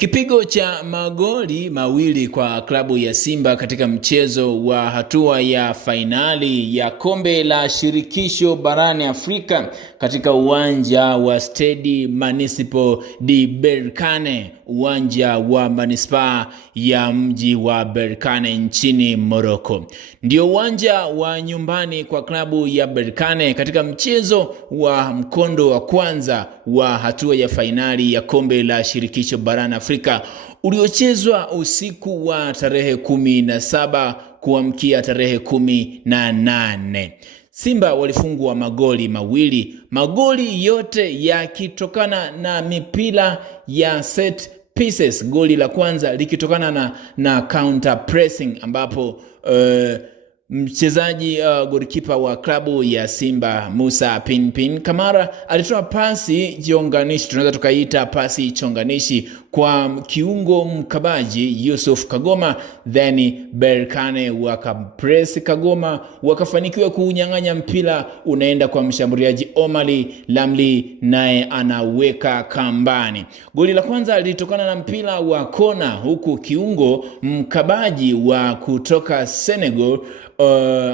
Kipigo cha magoli mawili kwa klabu ya Simba katika mchezo wa hatua ya fainali ya kombe la shirikisho barani Afrika katika uwanja wa Stade Municipal de Berkane, uwanja wa manispaa ya mji wa Berkane nchini Morocco. Ndio uwanja wa nyumbani kwa klabu ya Berkane katika mchezo wa mkondo wa kwanza wa hatua ya fainali ya kombe la shirikisho barani Afrika uliochezwa usiku wa tarehe 17 kuamkia tarehe 18. Simba walifungwa magoli mawili, magoli yote yakitokana na mipira ya set pieces. Goli la kwanza likitokana na counter pressing ambapo mchezaji goalkeeper wa klabu ya Simba Musa Pinpin Kamara alitoa pasi chonganishi, tunaweza tukaita pasi chonganishi kwa kiungo mkabaji Yusuf Kagoma, then Berkane wakapress Kagoma, wakafanikiwa kuunyang'anya mpira unaenda kwa mshambuliaji Omari Lamli, naye anaweka kambani. Goli la kwanza lilitokana na mpira wa kona, huku kiungo mkabaji wa kutoka Senegal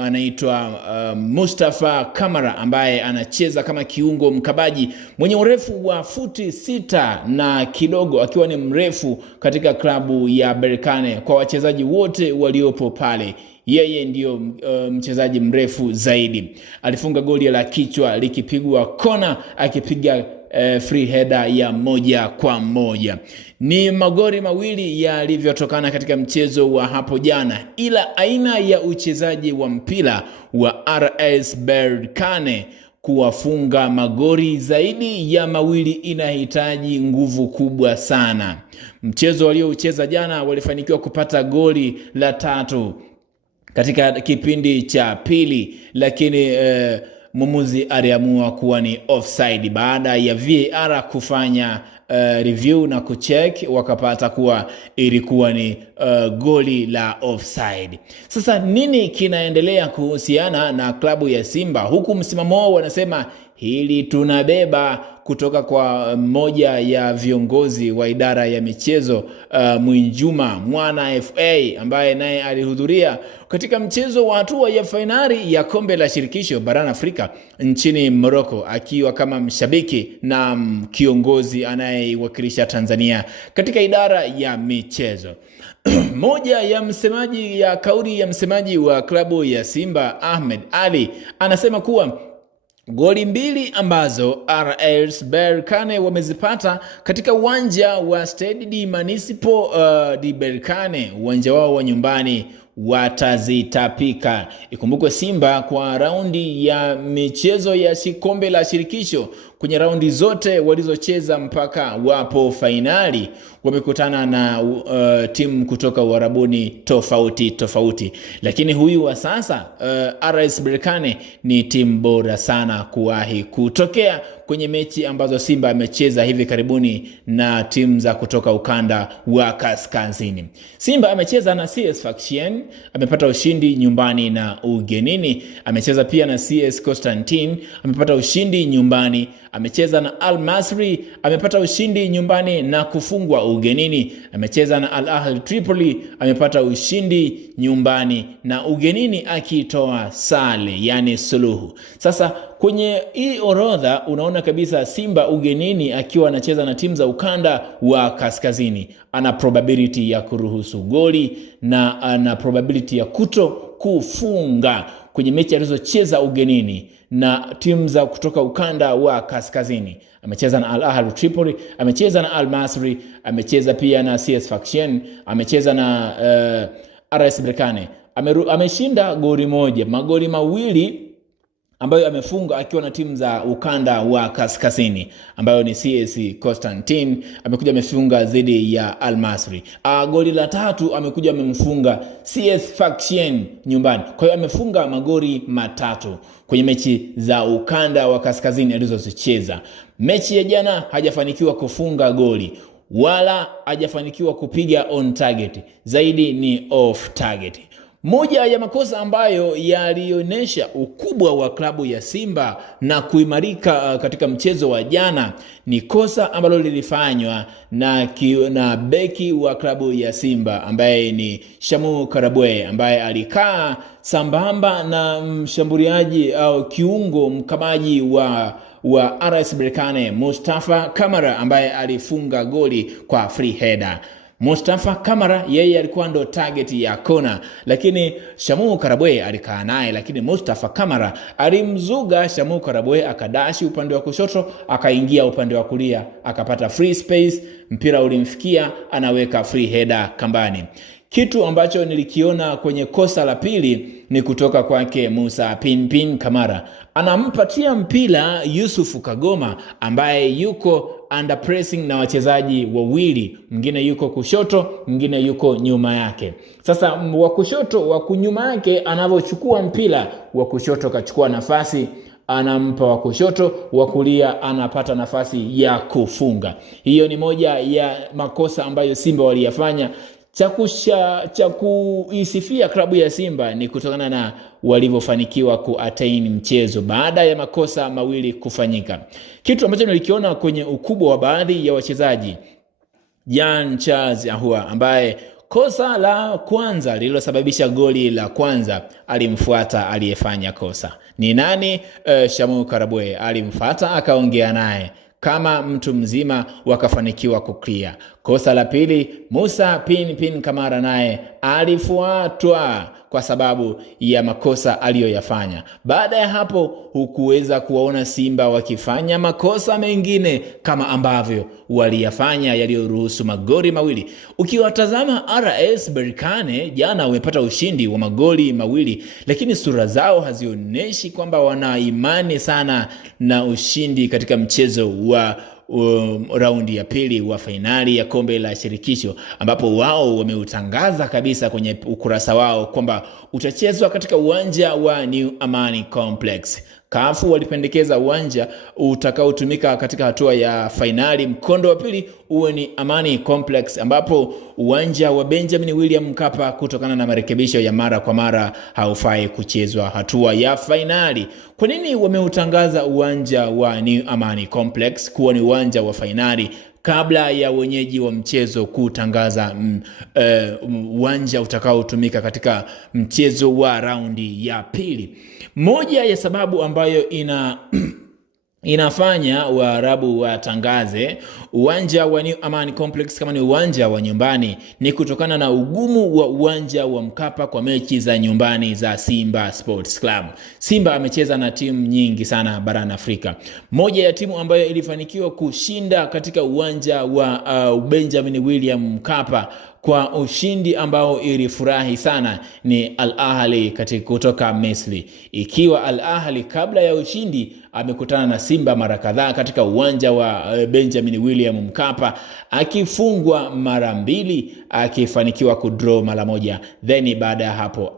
anaitwa Mustafa Kamara ambaye anacheza kama kiungo mkabaji mwenye urefu wa futi 6 na kidogo, akiwa ni mrefu katika klabu ya Berkane. Kwa wachezaji wote waliopo pale, yeye ndio mchezaji mrefu zaidi. Alifunga goli la kichwa likipigwa kona, akipiga free header ya 1-1. Ni magoli mawili yalivyotokana katika mchezo wa hapo jana, ila aina ya uchezaji wa mpira wa RS Berkane kuwafunga magoli zaidi ya mawili inahitaji nguvu kubwa sana. Mchezo waliocheza jana walifanikiwa kupata goli la 3 katika kipindi cha pili, lakini mwamuzi aliamua kuwa ni offside. Baada ya VAR kufanya review na kucheck, wakapata kuwa ilikuwa ni goli la offside. Sasa nini kinaendelea kuhusiana na klabu ya Simba? Huku msimamo wao wanasema hili tunabeba kutoka kwa mmoja ya viongozi wa idara ya michezo Mwinjuma Mwana FA, ambaye naye alihudhuria katika mchezo wa hatua ya fainali ya kombe la shirikisho barani Afrika nchini Morocco, akiwa kama mshabiki na kiongozi anayewakilisha Tanzania katika idara ya michezo. Moja ya kauli ya msemaji wa klabu ya Simba Ahmed Ali anasema kuwa goli mbili ambazo RS Berkane wamezipata katika uwanja wa Stade Municipal de Berkane, uwanja wao wa nyumbani, watazitapika. Ikumbukwe Simba kwa raundi ya michezo ya kombe la shirikisho, kwenye raundi zote walizocheza mpaka wapo fainali, wamekutana na timu kutoka Uarabuni tofauti. Lakini huyu wa sasa RS Berkane ni timu bora sana kuwahi kutokea kwenye mechi ambazo Simba amecheza hivi karibuni na timu za kutoka ukanda wa kaskazini. Simba amecheza na CS Sfaxien, amepata ushindi nyumbani na ugenini. Amecheza pia na CS Constantine, amepata ushindi nyumbani. Amecheza na Al Masry, amepata ushindi nyumbani na kufungwa ugenini. Amecheza na Al Ahly Tripoli, amepata ushindi nyumbani na ugenini akitoa sale, yani suluhu. Sasa kwenye hii orodha unaona kabisa Simba ugenini akiwa anacheza na timu za ukanda wa kaskazini ana probability ya kuruhusu goli na ana probability ya kuto kufunga kwenye mechi alizocheza ugenini na timu za kutoka ukanda wa kaskazini. Amecheza na Al Ahly Tripoli, amecheza na Al Masry, amecheza pia na CS Sfaxien, amecheza na RS Berkane. Ameshinda magoli mawili ambayo amefunga akiwa na timu za ukanda wa kaskazini, ambayo ni CS Constantine, amekuja amefunga dhidi ya Al Masry. Goli la 3 amekuja amemfunga CS Sfaxien nyumbani. Kwa hiyo amefunga magoli 3 kwenye mechi za ukanda wa kaskazini alizozicheza. Mechi ya jana hajafanikiwa kufunga goli wala hajafanikiwa kupiga on target, zaidi ni off target. Moja ya makosa ambayo yalionyesha ukubwa wa klabu ya Simba na kuimarika katika mchezo wa jana ni kosa ambalo lilifanywa na beki wa klabu ya Simba ambaye ni Shamu Karabwe, ambaye alikaa sambamba na mshambuliaji au kiungo mkabaji wa RS Berkane Mustafa Kamara ambaye alifunga goli kwa free header. Mustafa Kamara yeye alikuwa ndo target ya kona, lakini Shamu Karabwe alikaa naye, lakini Mustafa Kamara alimzuga Shamu Karabwe, akadashi upande wa kushoto, akaingia upande wa kulia, akapata free space, mpira ulimfikia, anaweka free header kambani. Kitu ambacho nilikiona kwenye kosa la pili ni kutoka kwake Musa Pinpin Kamara. Anampatia mpira Yusuf Kagoma ambaye yuko under pressing na wachezaji wawili, mwingine yuko kushoto, mwingine yuko nyuma yake. Sasa wa kushoto wa kunyuma yake anavyochukua mpira, wa kushoto kachukua nafasi, anampa wa kushoto, wa kulia anapata nafasi ya kufunga. Hiyo ni moja ya makosa ambayo Simba waliyafanya. Cha kuisifia klabu ya Simba ni kutokana na walivyofanikiwa kuattain mchezo baada ya makosa mawili kufanyika. Kitu ambacho nilikiona kwenye ukubwa wa baadhi ya wachezaji, Jean Charles Ahoua ambaye kosa la kwanza lililosababisha goli la kwanza alimfuata aliyefanya kosa. Ni nani? Shamu Karabwe. Alimfuata akaongea naye kama mtu mzima, wakafanikiwa kuklia. Kosa la pili, Musa Pinpin Kamara naye alifuatwa kwa sababu ya makosa aliyoyafanya. Baada ya hapo hukuweza kuwaona Simba wakifanya makosa mengine kama ambavyo waliyafanya yaliyoruhusu magoli mawili. Ukiwatazama RS Berkane jana wamepata ushindi wa magoli mawili, lakini sura zao hazionyeshi kwamba wana imani sana na ushindi katika mchezo wa raundi ya pili wa fainali ya kombe la shirikisho, ambapo wao wameutangaza kabisa kwenye ukurasa wao kwamba utachezwa katika uwanja wa New Amani Complex. Kafu walipendekeza uwanja utakaotumika katika hatua ya fainali mkondo wa pili uwe ni Amani Complex, ambapo uwanja wa Benjamin William Mkapa kutokana na marekebisho ya mara kwa mara haufai kuchezwa hatua ya fainali. Kwa nini wameutangaza uwanja wa New Amani Complex kuwa ni uwanja wa fainali kabla ya wenyeji wa mchezo kutangaza uwanja utakaotumika katika mchezo wa raundi ya pili? Moja ya sababu ambayo inafanya Waarabu watangaze uwanja wa New Amani Complex kama ni uwanja wa nyumbani ni kutokana na ugumu wa uwanja wa Mkapa kwa mechi za nyumbani za Simba Sports Club. Simba amecheza na timu nyingi sana barani Afrika. Moja ya timu ambayo ilifanikiwa kushinda katika uwanja wa Benjamin William Mkapa kwa ushindi ambao ilifurahi sana ni Al Ahly kutoka Misri. Ikiwa Al Ahly kabla ya ushindi amekutana na Simba mara kadhaa katika uwanja wa Benjamin William Mkapa, akifungwa mara mbili, akifanikiwa kudraw mara moja, then baada ya hapo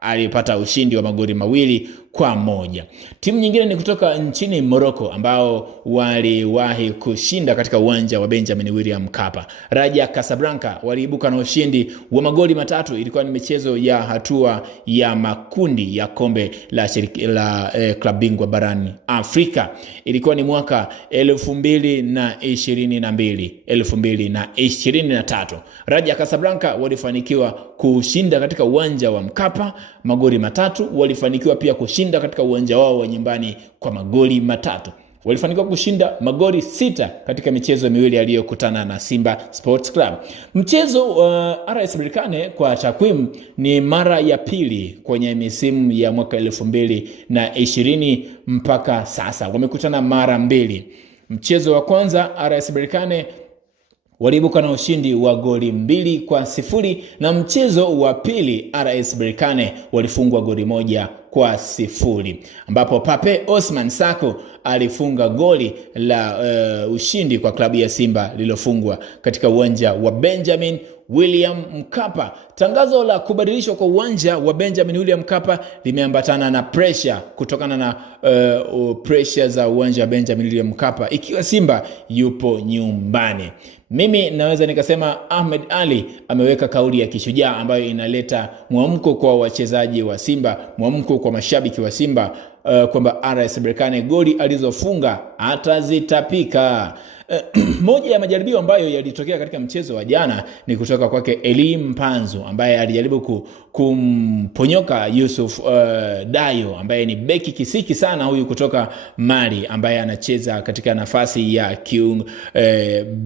alipata ushindi wa magoli 2-1. Timu nyingine ni kutoka nchini Morocco ambao waliwahi kushinda katika uwanja wa Benjamin William Mkapa. Raja Casablanca waliibuka na ushindi wa magoli 3. Ilikuwa ni michezo ya hatua ya makundi ya kombe la klabu bingwa barani Afrika. Ilikuwa ni mwaka 2022-2023. Raja Casablanca walifanikiwa kushinda katika uwanja wa Mkapa magoli 3. Walifanikiwa pia kushinda katika uwanja wao wa nyumbani kwa magoli 3. Walifanikiwa kushinda magoli 6 katika michezo miwili aliyokutana na Simba Sports Club. Mchezo wa RS Berkane kwa takwimu ni mara ya pili kwenye misimu ya mwaka 2020 mpaka sasa. Wamekutana mara 2. Mchezo wa kwanza RS Berkane waliibuka na ushindi wa goli 2-0, na mchezo wa pili RS Berkane walifungwa goli 1-0, ambapo Pape Osman Sako alifunga goli la ushindi kwa klabu ya Simba lililofungwa katika uwanja wa Benjamin William Mkapa. Tangazo la kubadilishwa kwa uwanja wa Benjamin William Mkapa limeambatana na pressure kutokana na pressure za uwanja wa Benjamin William Mkapa ikiwa Simba yupo nyumbani. Mimi naweza nikasema Ahmed Ally ameweka kauli ya kishujaa ambayo inaleta mwamko kwa wachezaji wa Simba, mwamko kwa mashabiki wa Simba, kwamba RS Berkane goli alizofunga atazitapika. Moja ya majaribio ambayo yalitokea katika mchezo wa jana ni kutoka kwake Elie Mpanzu ambaye alijaribu kumponyoka Yusuf Dayo ambaye ni beki kisiki sana huyu kutoka Mali ambaye anacheza katika nafasi ya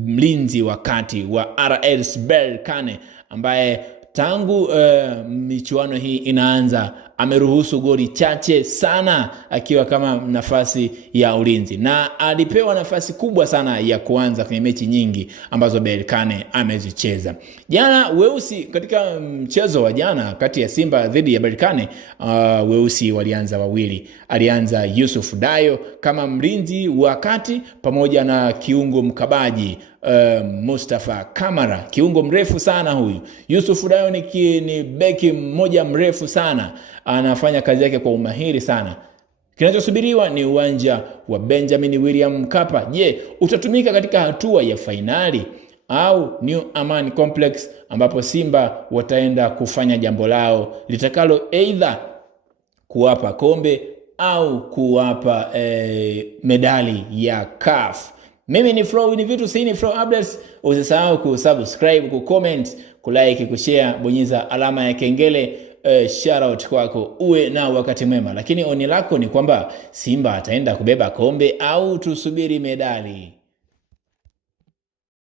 mlinzi wa kati wa RS Berkane ambaye tangu michuano hii inaanza ameruhusu goli chache sana akiwa kama nafasi ya ulinzi, na alipewa nafasi kubwa sana ya kuanza kwenye mechi nyingi ambazo Berkane amezicheza. Jana weusi, katika mchezo wa jana kati ya Simba dhidi ya Berkane, weusi walianza wawili. Alianza Yusuf Dayo kama mlinzi wa kati pamoja na kiungo mkabaji Mustafa Kamara, kiungo mrefu sana huyu. Yusuf Dayo ni beki mmoja mrefu sana, anafanya kazi yake kwa umahiri sana. Kinachosubiriwa ni uwanja wa Benjamin William Mkapa. Je, utatumika katika hatua ya fainali au New Amaan Complex ambapo Simba wataenda kufanya jambo lao litakalo either kuwapa kombe au kuwapa medali ya CAF? Mimi ni Flow ni vitu sini Flow Updates. Usisahau kusubscribe, kucomment, kulike, kushare, bonyeza alama ya kengele. Shout out kwako, uwe na wakati mwema. Lakini oni lako ni kwamba Simba ataenda kubeba kombe au tusubiri medali?